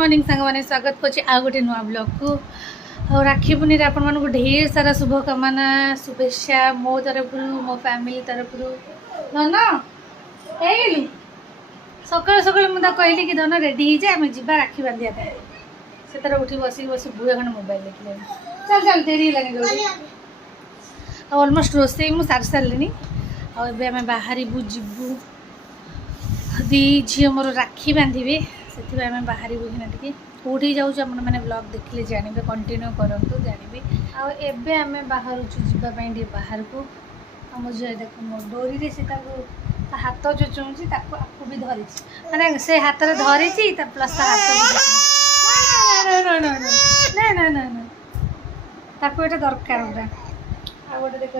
Morning सांग मैंने स्वागत कर आ गोटे नुआ ब्लॉग को और राखी पूर्णिमा आपण मानक ढेर सारा शुभकामना शुभेच्छा मो तरफ मो फैमिली तरफ धन ए सकाल सकाल मुझे कहली कि धन रेडी हो जाए आम जा राखी बांधिया से तार उठी बस बस बुए खंड मोबाइल देखिले चल चल देरी लगे ऑलमोस्ट रोसे मुझे सारी सारे आम बाहर जीवु दी झी मोर राखी बांधे से आम बाहर कि कौटी जाऊँ मैंने ब्लॉग देखिले जानवे कंटिन्यू करूँ जानवे आबे आम बाहर जावाई बाहर को आम झील देख मो डोरी से हाथ जो चुँची आपको भी धरी माने से हाथ में धरी प्लस हाथ ना ना ना ना ताको ये दरकार पूरा आ गोटे देख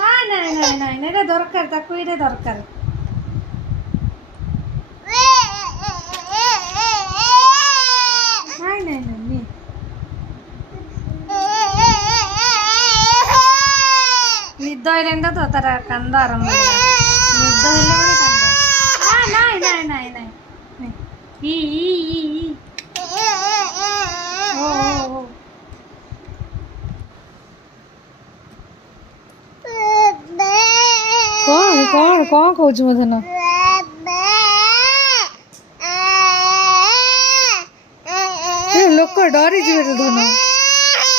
नहीं नहीं नहीं नहीं दरकार ताको ये दरकार नहीं नहीं नहीं निद है तो तार कांद आरंभ निद है कांद नहीं नहीं नहीं नहीं ई ओ कौन कौन कौन कहूँ मत ना लोक डरी जीवे तो धन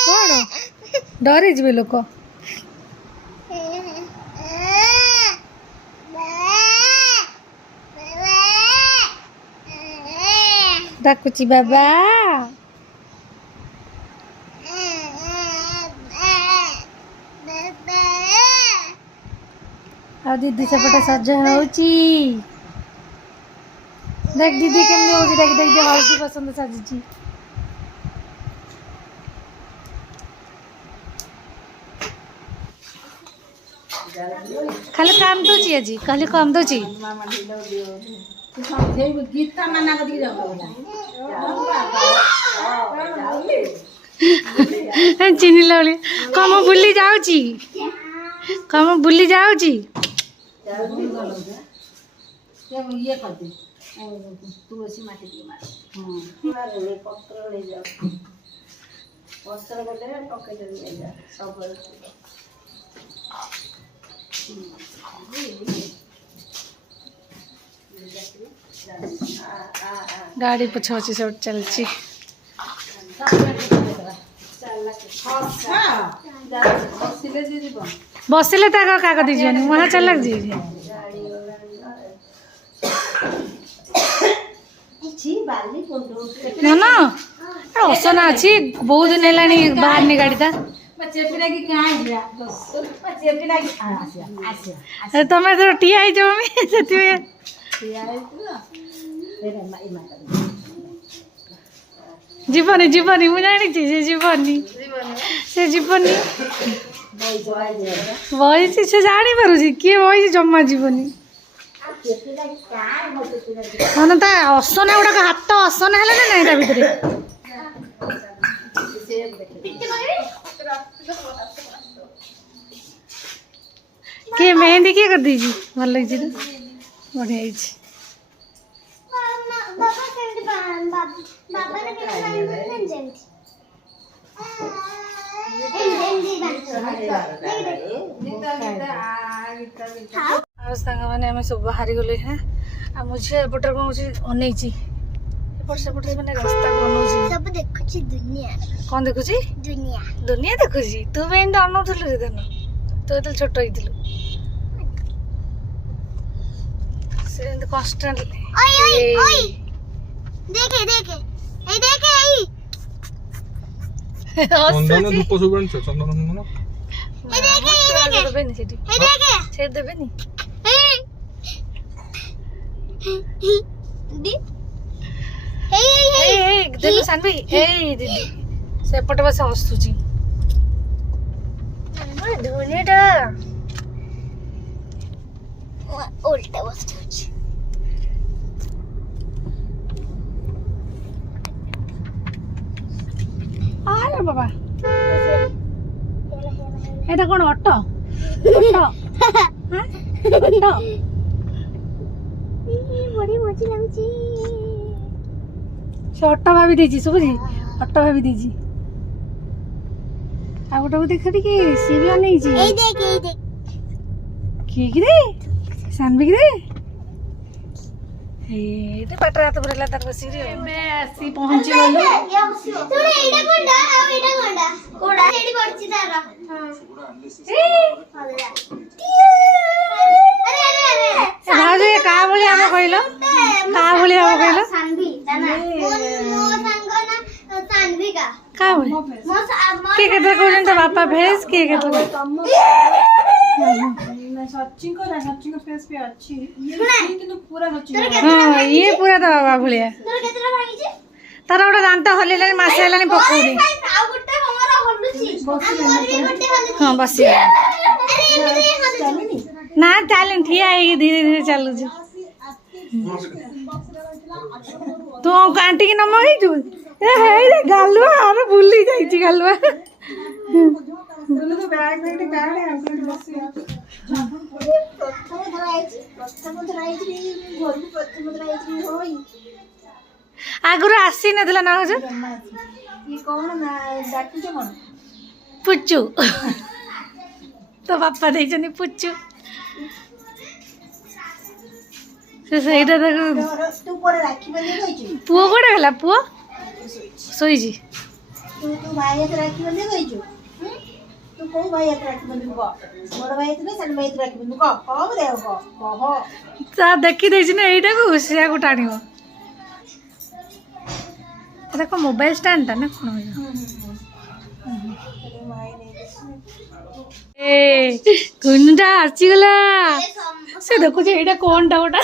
कौन डरी जीवे लोक डाकुची बाबा आ दीदी सेपटे सजा होची देख दीदी केमनी होची देख देख हल्दी पसंद सजी खाली काम दूची आज खाली काम दूची चिन्ह लगे कम बुली जाऊची कम बुली जाऊची ये कर दे तुलसी माटी की मार पत्र ले जाओ पत्र गले पके ले जा सब गाड़ी पछा पछी सब चलची बसिले काग दीजिए वहाँ चलक जी ना असना अच्छी बहुत दिन है बाहर नहीं गाड़ी था तुम तो ठिया जीवनी जीवनी मुझे जानी से जीवनी से जीवनी बही से जानी पारुची किए बही जमा जीवनी मैंने असना गुड़ाक हाथ असना है ना ना भितर किए मेहंदी किए कर दी भल लगी बढ़िया मैंने आम सब बाहर गले हैं मुझे एपटे कौन अनईची सेपटे मैंने रास्ता बनाऊँ कौन देखुची दुनिया दुनिया देखुची तू भी एमती अनाउलु रे धन तू जो छोट होइथिलु से कन्स्टांट देखे देखे ए देखे ए चंदन धूप सब बन चंदन मन ए देखे देबेनी सेठी ए देखे छेड़ देबेनी दी ए देखो सानवी ए दीदी सेपटे बस हसुची धोनीटा उल्टा बसुची आरे बाबा एटा कोन ऑटो ऑटो हां ऑटो ଲାଗୁଛି ସେ ଅଟୋ ଭାବି ଦେଇଛି ଶୁଭୁଛି ଅଟୋ ଭାବି ଦେଇଛି ଆଉ ଗୋଟାକୁ ଦେଖ ଟିକେ ସିଏ ବି ଅନେଇଛି ଏଇ ଦେଖ କିଏ କିରେ ସାନଭି କିରେ ଏଇଟା ପାଟରେ ହାତ ପୁରେଇଲା ତାର ବସିକି ଏବେ ଆସି ପହଞ୍ଚି ଗଲୁ ଶୁଣ ଏଇଟା କୋଣ୍ଡା ଆଉ ଏଇଟା କୋଣ୍ଡା କୋଣ୍ଡା ସେଇଠି ପଡିଛି ତାର ଆରେ ଆରେ ଆରେ ଭାଉଜ ଏ କାହା ଭଳି ହବ କହିଲ କାହା ଭଳି ହବ କହିଲ ସାନଭି ତା ନା ମୋ ସାଙ୍ଗ ନା ସାନଭିକା କାହା ଭଳି ମୋ କିଏ କେତେ କହୁଛନ୍ତି ତ ବାପା ଭେଜ କିଏ କେତେ ସଚିଙ୍କ ଫେସ୍ ବି ଅଛି କିନ୍ତୁ ପୁରା ସଚିନ ହଁ ଇଏ ପୁରା ତ ବାବା ଭଳିଆ ତୋର କେତେଟା ଭାଙ୍ଗିଛି ତାର ଗୋଟେ ଦାନ୍ତ ହଲେଇଲାଣି ମାସେ ହେଲାଣି ପକଉନି ଆଉ ଗୋଟେ ଆମର ହଲୁଛି ଆମର ବି ଗୋଟେ ହଲୁଛି ହଁ ବସିବା ଆରେ ଏମିତି ହଲୁଛି ନା ଚାଲେନି ଠିଆ ହେଇକି ଧୀରେ ଧୀରେ ଚାଲୁଛି ତୁ ଆଣ୍ଟିକି ନ ମଗେଇଛୁ ଏ ହେଇରେ ଗାଲୁଆ ଆରେ ବୁଲି ଯାଇଛି ଗାଲୁଆ ଆଗରୁ ଆସି ନଥିଲା ନା ଭାଉଜ ପୁଚୁ ତ ବାପା ଦେଇଛନ୍ତି ପୁଚୁ ସେ ସେଇଟା ତାକୁ ପୁଅ କୋଉଟା ହେଲା ପୁଅ ଶୋଇଛି ତା ଦେଖି ଦେଇଛି ନା ଏଇଟାକୁ ସେଆକୁ ଟାଣିବ ଏଟା କଣ ମୋବାଇଲ ଷ୍ଟାଣ୍ଡଟା ନା କଣ ଏ କୁନୁଟା ଆସିଗଲା ସେ ଦେଖୁଛି ଏଇଟା କଣଟା ଗୋଟା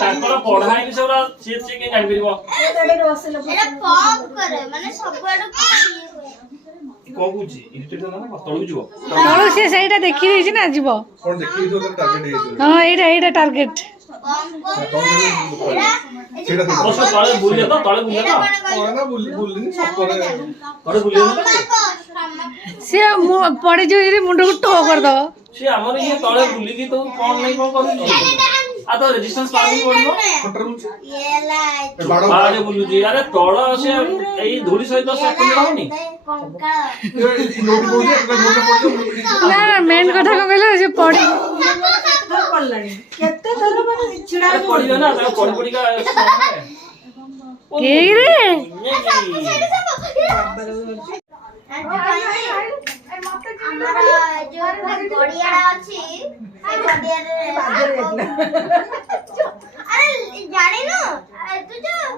ତାଙ୍କର ପଢା ହେଇନି ସେଗୁରା ସିଏ କେହି ଜାଣିପାରିବ କଣ କହୁଛି ଇରିଟେଟ୍ ହେଲା ନା ତଳକୁ ଯିବ ତଳୁ ସେ ସେଇଟା ଦେଖି ଦେଇଛି ନା ଯିବ କଣ ଦେଖିକି ତ ଟାର୍ଗେଟ ହେଇଯାଇଛି ହଁ ଏଇଟା ଟାର୍ଗେଟ ସେଇଟା ଦେଖ ଅବଶ୍ୟ ତଳେ ବୁଲିଲେ ତ ତଳେ ବୁଲିଲେ ତ ନା ବୁଲିନି ସତରେ ତଳେ ବୁଲିଲେ ତ ସିଏ ପଡିଯିବ ଯଦି ମୁଣ୍ଡକୁ ଟୋ କରିଦବ ସିଏ ଆମର ଇଏ ତଳେ ବୁଲିକି ତ କଣ ନାଇଁ କଣ କରୁଛି ଆଉ ତ ରେଜିଷ୍ଟାନ୍ସ ପାର୍କିଂ ପଡିବ ଖଟରେ ବୁଲୁଛି ବାହାରେ ବୁଲୁଛି ଆରେ ତଳ ସେ ଏଇ ଧୂଳି ସହିତ ସେ ଆକ୍ଟିଭ ହଉନି ନା ମେନ୍ କଥା କଣ କହିଲ ସେ ପଡି ପଡିବ ନା ତାକୁ ପଡି ପଡିକା କେଇରେ ଆମର ଯୋଉ ଗଡିଆଟା ଅଛି ସେ ଗଡିଆରେ ଆରେ ଜାଣିନୁ ତୁ ଯୋଉ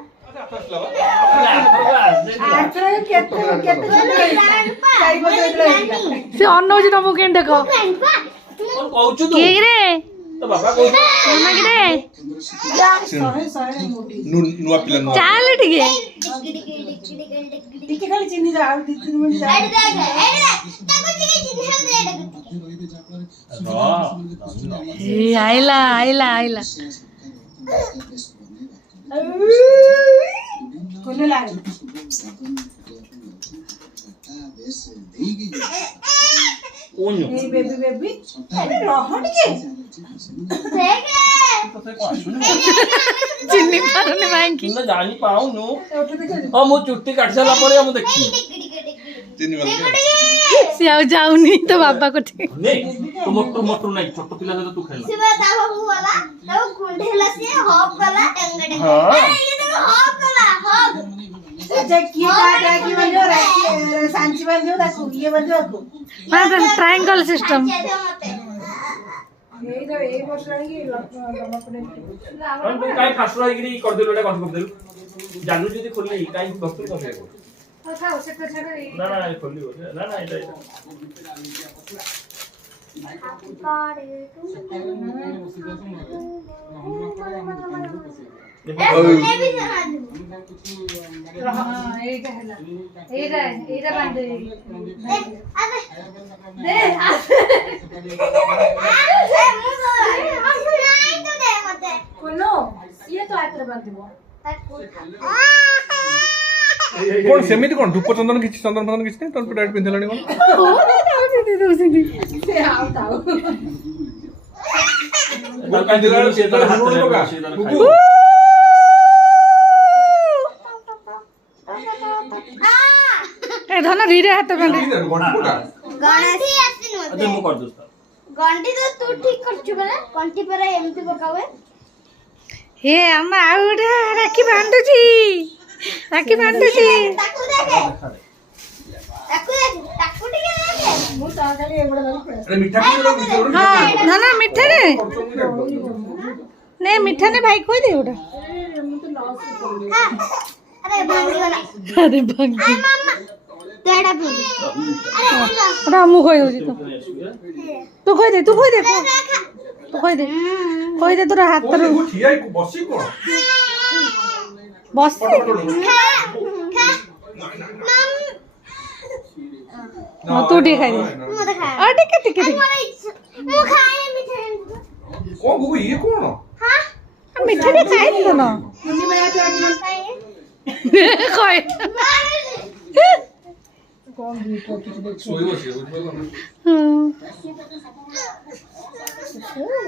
ସେ ଅନଉଛି ତମକୁ କେମିତି ଦେଖ କହୁଛୁ ତୁ କେଇରେ ତ ବାପା କହୁଛୁ ନୂଆ ପିଲା ନୂଆ ଚାଲେ ଟିକେ ଟିକେ ଖାଲି ଚିନି ଯା ଆଉ 2-3 ମିନିଟ୍ ଯା ଆଇଲା ଆଇଲା ଆଇଲା କୋନ ଲାଗେ କୋନ ଏ ବେବି ଆରେ ରହ ଟିକେ ଚିନି ପାରୁନି ମାଇକି ତୁ ଜାଣି ପାଉନୁ ଓଠ ଦେଖ ହଁ ମୁଁ ଚୁଟି କାଟି ସାରିଲା ପରେ ମୁଁ ଦେଖିବି ତିନି ମାସ ସେ ଆଉ ଯାଉନି ତ ବାବା କଠି ନେ ତୁ ମୋଟୁ ନାଇଁ ଛୋଟ ପିଲା ସହିତ ତୁ ଖେଳ ସିଏ ତା ବାବୁ ଗଲା ତାକୁ କୁଣ୍ଡେଇଲା ସିଏ ହପ୍ କଲା ଟେଙ୍ଗଡେ ହଁ। ଆରେ ଇଏ ତ ହପ୍ କଲା ହପ୍ ଯେ କିଏ କାଟା କି ବନ୍ଦିବ ସାଞ୍ଚି ବନ୍ଦିବ ତାକୁ ଇଏ ବନ୍ଦିବାକୁ ମାନେ ଟ୍ରାୟାଙ୍ଗଲ ସିଷ୍ଟମ ମତେ ଏଇ ବର୍ଷ ଆଣିକି ତୁ କାଇଁ ଫାଷ୍ଟ ହେଇକିରି କରିଦେଲୁ ଏଟା କଣ କରିଦେଲୁ ଜାନୁ ଯଦି ଖୋଲିଲେ କାଇଁ ବସ୍ତୁ କଣ କରିବ ନା ନା ଖୋଲିବ ନା ନା ଏଟା এইটা হেলা এইটা বাঁধে কোନ ଇଏ ତ ହାତରେ ବାନ୍ଧିବ କଣ ସେମିତି କଣ ଧୂପ ଚନ୍ଦନ କିଛି ଚନ୍ଦନ ଫନ୍ଦନ କିଛି ନାହିଁ ତମ ପିଲା ପିନ୍ଧିଲାଣି କଣ ଦେଇ ଦଉଛନ୍ତି। ସେ ଆଉ ଥାଉ ଏ ଧନ ଧୀରେ ହାତ ବାନ୍ଧି। ଗଣ୍ଠି ଆସିନି ମତେ। ମୁଁ କରିଦଉଛି ତ। ଗଣ୍ଠି ତ ତୁ ଠିକ କରିଛୁ ପରା ଗଣ୍ଠି ପରା ଏମିତି ପକା ହୁଏ। ହେ ଆମ ଆଉ ଗୋଟେ ରାକ୍ଷୀ ବାନ୍ଧୁଛି ରାକ୍ଷୀ ବାନ୍ଧୁଛି। ତାକୁ ଦେଖେ ତାକୁ ଦେଖେ ତାକୁ ଟିକେ ଦେଖେ। ମୁଁ ତା ଖାଲି ଏଗୁଡା ଧରି ପଳେଇ ଆସିବି। ମିଠା ହଁ ଧନ ମିଠା ନେ ନେ ମିଠା ନେ ଭାଇ କହିଦେ ଗୋଟେ। ମୁଁ ତ ଲସ୍ କରିବି। ହଁ। अरे भांगीगला अरे भांगी अरे मम्मा तेरा भांगी अरे ओटा मु कहि दोजी तू कहि दे तू कहि दे तू कहि दे तोर हाथ रो ठिया बसी कोन बस खा मम तू टी खाइ दे मु तो खा आ टिके टिके मु खाए मीठा कोन गुगु ये कोन हां मीठा के खाइ दे न मुन्नी भैया तो आज कहि कौन भी तो कुछ देख सोई बसी बुझलो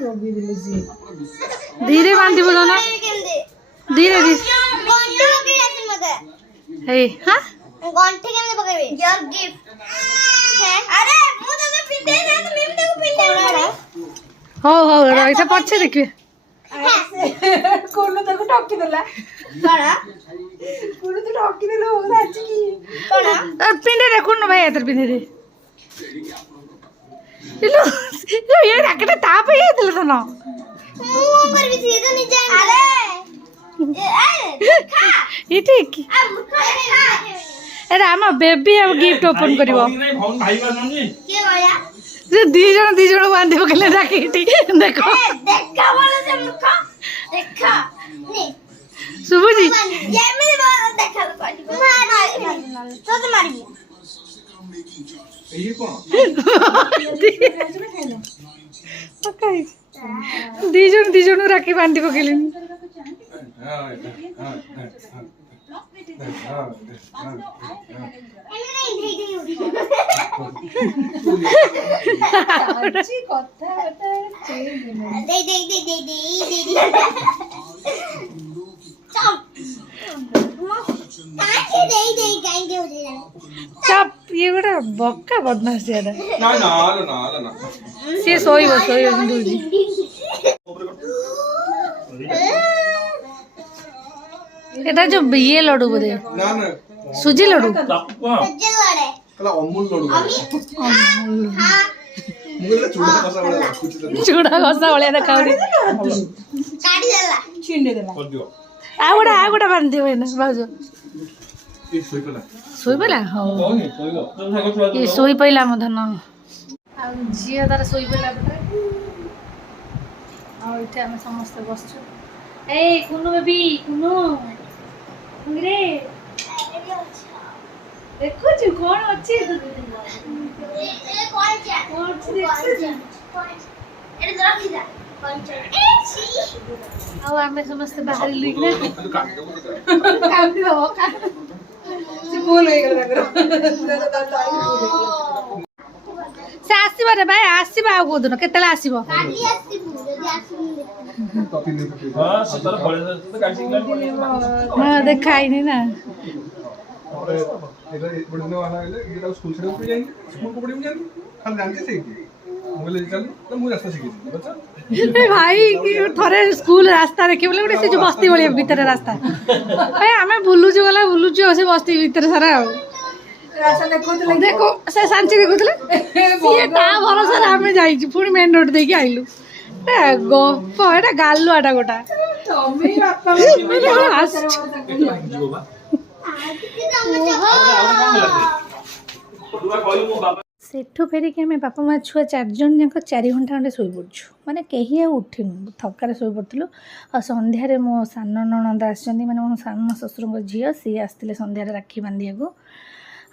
रोगी दिले जी धीरे बांधी बोलो ना धीरे धीरे गंठी पके आसी मते हे हां गंठी केने पकेबे योर गिफ्ट अरे मु तो पिंडे ना तो मिम को पिंडे हो हो रइसा पछे देखिए कोन तको टॉकी देला कणा कोन तो टॉकी देलो राजी की कणा पिंडे रे कोन भाई एतर पिंडे रे इलो ये राकेट ताप ये दिल तो ना मु करबी थी तो नहीं जान अरे खा ये ठीक अब खा अरे हम बेबी अब गिफ्ट ओपन करिवो नहीं भाई बाननी के गया जे दी जण बांधी पकले राकेटी देखो देखा बोले से मुर्खा देखा नहीं सुबुजी ये मेरी बात देखा तो मार तो मारी ये कोन पकाई दी जण राखी बांधी पकले हां अच्छी কথা এটা চেঞ্জ না दे चल काहे दे गाएंगे हो जाए चप ये बड़ा बक्का बदमाश ज्यादा ना ना ना से सोइबो दूजी এটা যে বিয়ে লড়ু বদে ना ना সুজি লড়ু सज्जल वाले कला अमूल लडू हां मुगला चूड़ा कसा वाला कुछ तो ଚୁଡ଼ା ଘଷା ଭଳିଆ ଦେଖାଉନି काटी देला छिंडे देला कर दियो ଆଉ ଗୋଟେ ବାନ୍ଧିବ ଏଇନା ଭାଉଜ ये सोई पला ଶୋଇପଇଲା ହଉ कौन है कोई तो सागर छुआ ଏ ଶୋଇପଇଲା ଆମ ଧନ ଆଉ ଝିଅ ତାର ଶୋଇପଇଲା ପଟେ ଆଉ ଏଠି ଆମେ ସମସ୍ତେ ବସିଛୁ ଏଇ କୁନୁ ବେବି କୁନୁ ରେ ଦେଖୁଛୁ କଣ ଅଛି ए कौन चा କଣ ଅଛି ଦେଖୁଛୁ एरे रखी जा कौन चा ए छी ଆଉ ଆମେ ସମସ୍ତେ ବାହାରିଲୁ କି ନା तो काट दो କାନ୍ଦି ଦବ ସେ ଭୁଲ ହେଇଗଲା ତାଙ୍କର ସେ ଆସିବ ରେ ଭାଇ ଆସିବ ଆଉ କୋଉଦିନ କେତେବେଳେ ଆସିବ काली आसी जदी आसी कॉपी नहीं पकी हां सतर बड़े तो गाड़ी सिग्नल ହଁ ଦେଖାଇନି ନା और इधर बढ़ने वाला है इधर स्कूल से ऊपर जाएंगे स्कूल को पढ़ेंगे खाली जानते से मुझे चल तो मुझे रास्ता सीखी बच्चा ए भाई कि थरे स्कूल रास्ता देखि बोले गोटे से जो बस्ती भलिया भीतर रास्ता भाई आमे बुलुछु गला बुलुछु से बस्ती भीतर सारा रास्ता देखो देखो से सांची देखुतले ये ता भरोसा आमे जाइछु पुनी मेन रोड देकी आइलु ए गप एटा गालुआटा गोटा तमे बापा जीवो बा दुआ कहलु मो बाबा सेठू फेरिकी आम बापा माँ छुआ 4 जन जाक 4 घंटा खंडे शोई पड़छु माने कहीं उठिनु थकारे शोई पड़ू आ सन्धार मो सान ननद आसछन्ती माने मो सान शशुर झील सी आसते सन्धार राखी बांधिया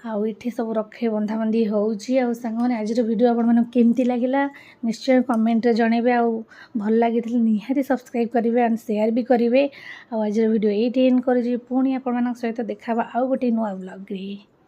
आउ ये सब रखे बंधा बंधी होउछि आ सांग माने आज वीडियो आपण माने केमती लागिला निश्चय कमेंट रे जणेबे आ भल लागिथिले निहाती सब्सक्राइब करिवे एंड शेयर भी करिवे आ आज वीडियो एट एंड करि पुणी आपण मानक सहित देखाबा आ गोटे नुआ ब्लॉग रे।